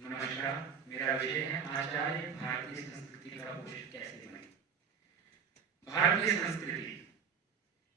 नमस्कार, मेरा विषय है आचार्य भारतीय संस्कृति का पोषक कैसे बने। भारतीय संस्कृति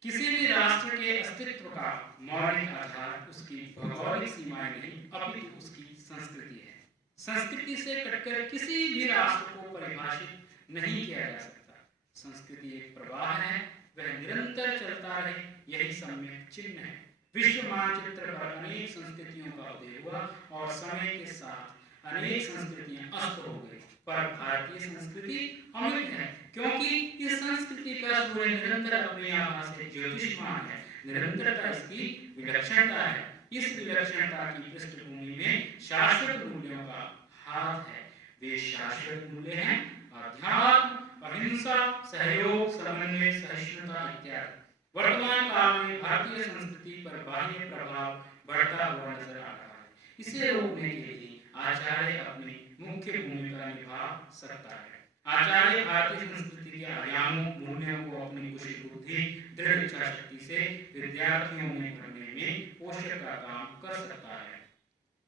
किसी भी राष्ट्र के अस्तित्व का मौलिक आधार उसकी भौगोलिक सीमाएं नहीं अपितु उसकी संस्कृति है। संस्कृति से कटकर किसी भी राष्ट्र को परिभाषित नहीं किया जा सकता। संस्कृति एक प्रवाह है, वह निरंतर चलता रहे, यही सम्यक चिन्ह है। विश्व मानचित्र पर अनेक संस्कृतियों का उदय हुआ और समय के साथ अनेक संस्कृतियां अस्त हो गई, पर भारतीय संस्कृति अमिट है, क्योंकि इस संस्कृति का सूर्य निरंतर अपनी आभा से ज्योतिषमान है। निरंतरता इसकी विलक्षणता है। इस विलक्षणता की पृष्ठभूमि में शाश्वत मूल्यों का हाथ है। वे शाश्वत मूल्य हैं अध्यात्म, अहिंसा, सहयोग, समन्वय, सहिष्णुता इत्यादि। वर्तमान काल में भारतीय संस्कृति पर बाह्य प्रभाव बढ़ता हुआ नजर आ रहा है। इसे रोकने के लिए आचार्य अपनी मुख्य भूमिका निभा सकता है। आचार्य भारतीय संस्कृति के आयामों, मूल्यों को अपनी कुशल बुद्धि, दृढ़ इच्छा शक्ति से विद्यार्थियों में भरने में पोषक का काम कर सकता है।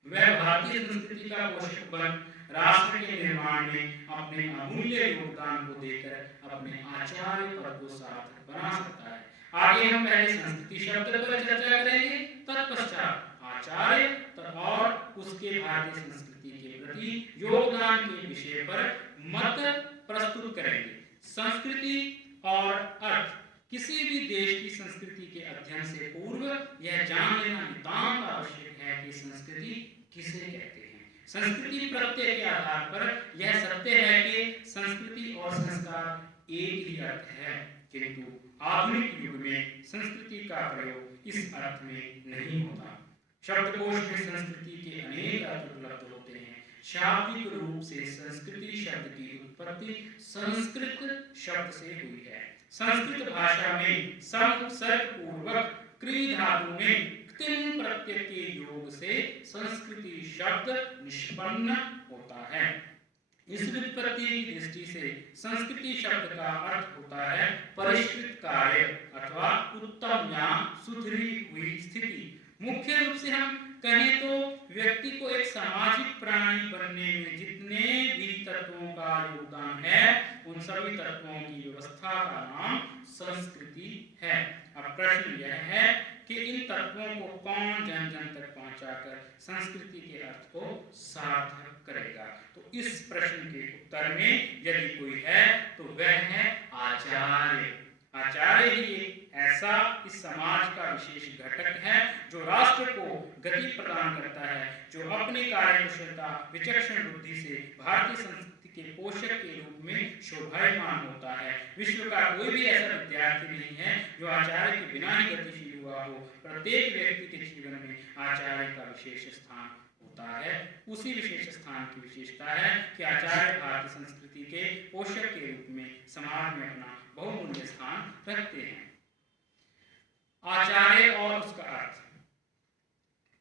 वह भारतीय संस्कृति का पोषक बन राष्ट्र के निर्माण में अपने अमूल्य योगदान को देकर अपने आचार्य पद को सार्थक बना सकता है। आगे हम पहले संस्कृति शब्द पर चर्चा करेंगे, तत्पश्चात आचार्य और उसके भारतीय संस्कृति के प्रति योगदान के विषय पर मत प्रस्तुत करेंगे। संस्कृति और अर्थ। किसी भी देश की संस्कृति के अध्ययन से पूर्व यह जान लेना नितांत आवश्यक है कि संस्कृति किसे कहते हैं। संस्कृति प्रत्यय के आधार पर यह सत्य है कि संस्कृति और संस्कार एक ही अर्थ है, किंतु आधुनिक युग में संस्कृति का प्रयोग इस अर्थ में नहीं होता। शब्दकोश में संस्कृति के अनेक अर्थ उपलब्ध होते हैं। शाब्दिक रूप से संस्कृति शब्द की उत्पत्ति संस्कृत शब्द से हुई है। संस्कृत भाषा में संसर्ग पूर्वक क्री धातु में क्तिम प्रत्यय के योग से संस्कृति शब्द निष्पन्न होता है। इस व्युत्पत्ति की दृष्टि से संस्कृति शब्द का अर्थ होता है परिष्कृत कार्य अथवा उत्तम या सुधरी हुई स्थिति। मुख्य रूप से हम कहें तो व्यक्ति को एक सामाजिक प्राणी बनने में जितने भी तत्वों का योगदान है, उन सभी तत्वों की व्यवस्था का नाम संस्कृति है। अब प्रश्न यह है कि इन तत्वों को कौन जन जन तक पहुंचाकर संस्कृति के अर्थ को सार्थक करेगा। तो इस प्रश्न के उत्तर में यदि कोई है तो वह है आचार्य। आचार्य ही एक ऐसा इस समाज का विशेष घटक है जो राष्ट्र को गति प्रदान करता है, जो अपनी कार्यकुशलता, विचक्षण बुद्धि से भारतीय संस्कृति के पोषक के रूप में शोभायमान होता है। विश्व का कोई भी ऐसा विद्यार्थी नहीं है जो आचार्य के बिना ही गतिशील हुआ हो। प्रत्येक व्यक्ति के जीवन में आचार्य का विशेष स्थान होता है। उसी विशेष स्थान की विशेषता है कि आचार्य भारतीय संस्कृति के पोषक के रूप में समाज में अपना बहुमूल्य स्थान रखते हैं। आचार्य और उसका अर्थ।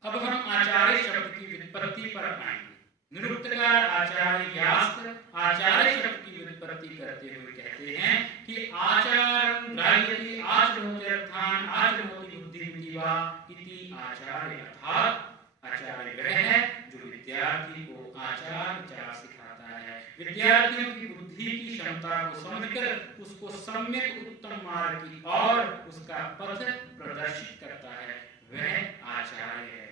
अब हम आचार्य शब्द की व्युत्पत्ति पर आएंगे। निरुक्तकार आचार्य यास्क आचार्य शब्द की व्युत्पत्ति करते हुए कहते हैं कि आचारं ग्राह्यति आचरणोत्यर्थान आचरणोति बुद्धिमिति वा इति आचार्य। अर्थात आचार्य वह है जो विद्यार्थी को आचार विचार सिखाता है, विद्यार्थियों की बुद्धि की क्षमता को समझकर उसको सम्यक उत्तम मार्ग की और उसका पथ प्रदर्शित करता है, वह आचार्य है।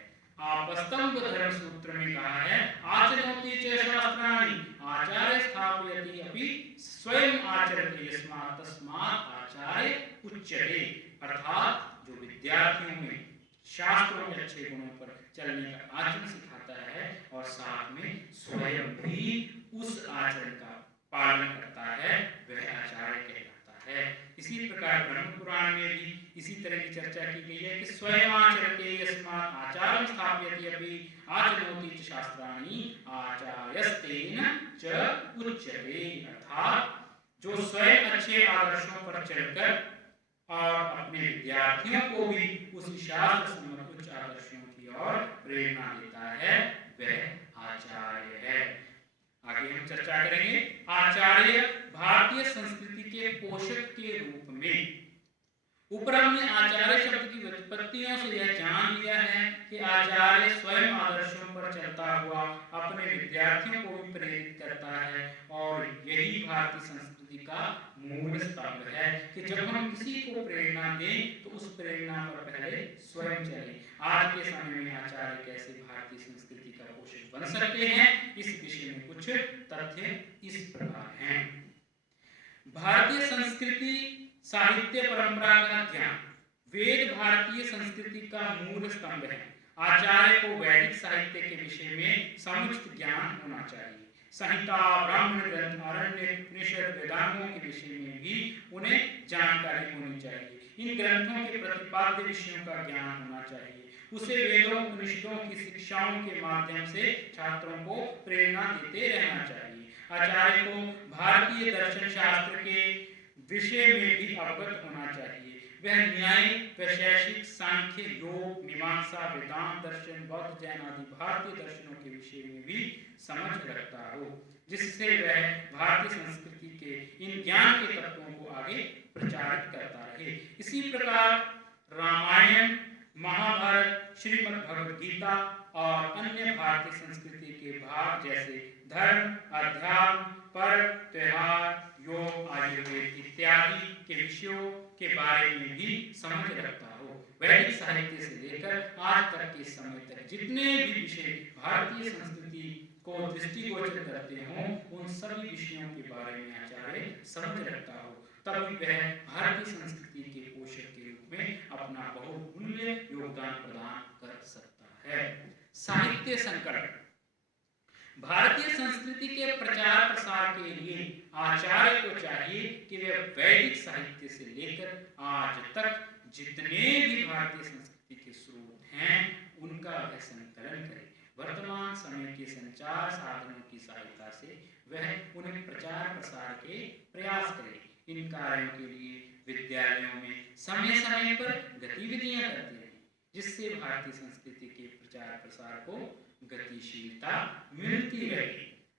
आपस्तंभ धर्म सूत्र में कहा है आचरणोति च शास्त्राणि आचार्य स्थापयति अपि स्वयं आचरति यस्मात् तस्मात् आचार्य उच्यते। अर्थात जो विद्यार्थियों में शास्त्रों के अच्छे गुणों पर चलने का आचरण सिखाता है और साथ में स्वयं भी उस आचरण का पालन करता है, वह आचार्य कहलाता है। इसी प्रकार ब्रह्म पुराण में भी इसी तरह की चर्चा की गई है कि स्वयं आचरते यस्मात् आचारं स्थापयति अपि आचरणोति च शास्त्राणि आचार्यस्तेन च उच्यते। अर्थात जो स्वयं अच्छे आदर्शों पर चलकर और अपने विद्यार्थियों को भी उसी शास्त्र सम्मत उच्च आदर्शों की ओर प्रेरणा देता है, वह आचार्य है। आगे हम चर्चा करेंगे आचार्य भारतीय संस्कृति के पोषक के रूप में। ऊपर हमने आचार्य शब्द की व्युत्पत्तियों से यह जान लिया है कि आचार्य स्वयं आदर्शों पर चलता हुआ अपने विद्यार्थियों को भी प्रेरित करता है और यही भारतीय संस्कृति का मूल स्तंभ है कि जब हम किसी को प्रेरणा दें तो उस प्रेरणा पर पहले स्वयं चलें। आज के समय में आचार्य कैसे भारतीय संस्कृति का पोषक बन सकते हैं, इस विषय में कुछ तथ्य इस प्रकार हैं। भारतीय संस्कृति साहित्य परंपरा का ज्ञान। वेद भारतीय संस्कृति का मूल स्तंभ है। आचार्य को वैदिक साहित्य के विषय में समुचित ज्ञान होना चाहिए। संहिता, ब्राह्मण ग्रंथ, आरण्यक, उपनिषद, वेदांगों के विषय में भी उन्हें जानकारी होनी चाहिए। इन ग्रंथों के प्रतिपाद्य विषयों का ज्ञान होना चाहिए। उसे वेदों उपनिषदों की शिक्षाओं के माध्यम से छात्रों को प्रेरणा देते रहना चाहिए। आचार्य को भारतीय दर्शन शास्त्र के विषय में भी अवगत होना चाहिए। वह न्याय, वैशेषिक, सांख्य, योग, मीमांसा, वेदांत दर्शन, बौद्ध, जैन आदि भारतीय दर्शनों के विषय में भी समझ रखता हो, जिससे वह भारतीय संस्कृति के इन ज्ञान के तत्वों को आगे प्रचारित करता रहे। इसी प्रकार रामायण, महाभारत, श्रीमद् भगवद गीता और अन्य भारतीय संस्कृति के भाग जैसे धर्म, अध्यात्म, पर्व, त्योहार, योग, आयुर्वेद इत्यादि के विषयों के बारे में भी समझ रखता हो। वैदिक साहित्य से लेकर आज तक के समय तक जितने भी विषय भारतीय संस्कृति को दृष्टिगोचर करते हों, उन सभी विषयों के बारे में आचार्य समझ रखता हो, तभी वह भारतीय संस्कृति के पोषक के रूप में अपना बहुमूल्य योगदान प्रदान कर सकता है। साहित्य संकलन। भारतीय संस्कृति के प्रचार प्रसार के लिए आचार्य को चाहिए कि वे वैदिक साहित्य से लेकर आज तक जितने भी भारतीय संस्कृति के स्रोत हैं उनका वह संकलन करे। वर्तमान समय के संचार साधनों की सहायता से वह उन्हें प्रचार प्रसार के प्रयास करे। इन कार्यों के लिए विद्यालयों में समय समय पर गतिविधियां करते रहे, जिससे भारतीय संस्कृति के प्रचार प्रसार को गतिशीलता मिलती रहे।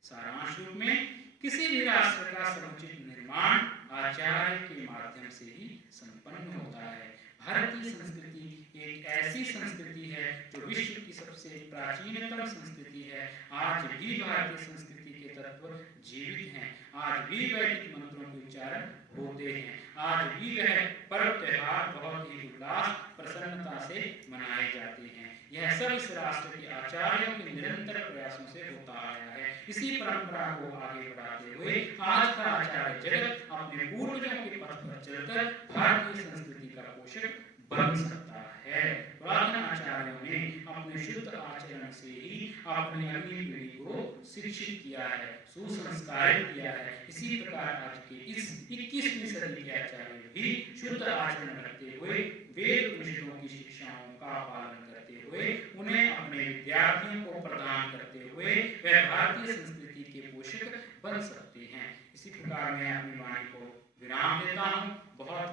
सारांश रूप में किसी भी राष्ट्र का समुचित निर्माण आचार्य के माध्यम से ही संपन्न होता है। भारतीय संस्कृति एक ऐसी संस्कृति है जो विश्व की सबसे प्राचीनतम संस्कृति है। आज भी भारतीय संस्कृति के तत्व जीवित हैं। आज भी वैदिक मंत्रों के उच्चारण होते हैं। आज भी वह पर्व त्योहार बहुत ही उल्लास प्रसन्नता से मनाए जाते हैं। यह सब इस राष्ट्र के आचार्यों के निरंतर प्रयासों से होता आया है। इसी परंपरा को आगे बढ़ाते हुए आज का आचार्य जगत अपने पूर्वजों के पथ पर चलकर भारतीय संस्कृति का पोषक बन सकता है। पुरातन आचार्यों ने अपने शुद्ध आचरण से ही अपनी अगली पीढ़ी को शिक्षित किया है, सुसंस्कारित किया है। इसी प्रकार आज के इस 21वीं सदी के आचार्य भी शुद्ध आचरण रखते हुए वेद उपनिषदों की शिक्षाओं का पालन करते हुए उन्हें अपने विद्यार्थियों को प्रदान करते हुए वह भारतीय संस्कृति के पोषक बन सकते हैं। इसी प्रकार मैं अपनी वाणी को विराम देता हूँ। बहुत